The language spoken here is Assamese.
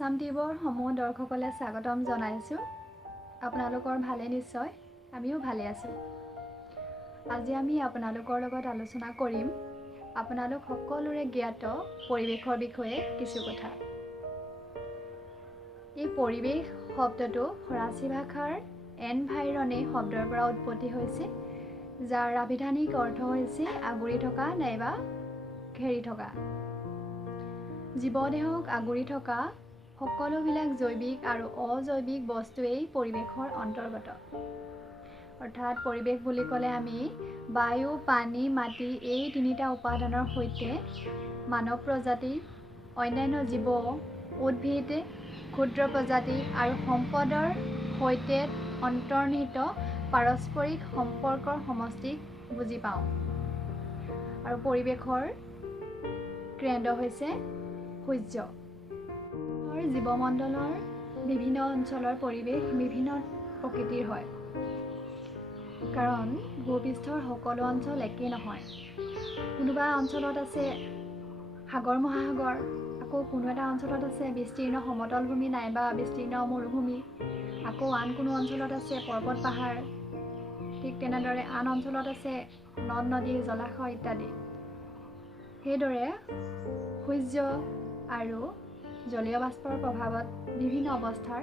আসাম টিউবৰ সমূহ দৰ্শকলে স্বাগতম জনাইছোঁ। আপোনালোকৰ ভালে নিশ্চয়, আমিও ভালে আছোঁ। আজি আমি আপোনালোকৰ লগত আলোচনা কৰিম আপোনালোক সকলোৰে জ্ঞাত পৰিৱেশৰ বিষয়ে কিছু কথা। এই পৰিৱেশ শব্দটো ফৰাচী ভাষাৰ এনভাইৰনে শব্দৰ পৰা উৎপত্তি হৈছে, যাৰ আভিধানিক অৰ্থ হৈছে আগুৰি থকা নাইবা ঘেৰি থকা। জীৱদেহক আগুৰি থকা সকলোবিলাক জৈৱিক আৰু অজৈৱিক বস্তুৱেই পৰিৱেশৰ অন্তৰ্গত। অৰ্থাৎ পৰিৱেশ বুলি ক'লে আমি বায়ু, পানী, মাটি এই তিনিটা উপাদানৰ সৈতে মানৱ প্ৰজাতি, অন্যান্য জীৱ, উদ্ভিদ, ক্ষুদ্ৰ প্ৰজাতি আৰু সম্পদৰ সৈতে অন্তৰ্নিহিত পাৰস্পৰিক সম্পৰ্কৰ সমষ্টিক বুজি পাওঁ। আৰু পৰিৱেশৰ কেন্দ্ৰ হৈছে সূৰ্য। জীৱমণ্ডলৰ বিভিন্ন অঞ্চলৰ পৰিৱেশ বিভিন্ন প্ৰকৃতিৰ হয়, কাৰণ ভূপৃষ্ঠৰ সকলো অঞ্চল একেই নহয়। কোনোবা অঞ্চলত আছে সাগৰ মহাসাগৰ, আকৌ কোনো এটা অঞ্চলত আছে বিস্তীৰ্ণ সমতল ভূমি নাইবা বিস্তীৰ্ণ মৰুভূমি, আকৌ আন কোনো অঞ্চলত আছে পৰ্বত পাহাৰ, ঠিক তেনেদৰে আন অঞ্চলত আছে নদ নদী, জলাশয় ইত্যাদি। সেইদৰে সূৰ্য আৰু জলীয় বাষ্পৰ প্ৰভাৱত বিভিন্ন অৱস্থাৰ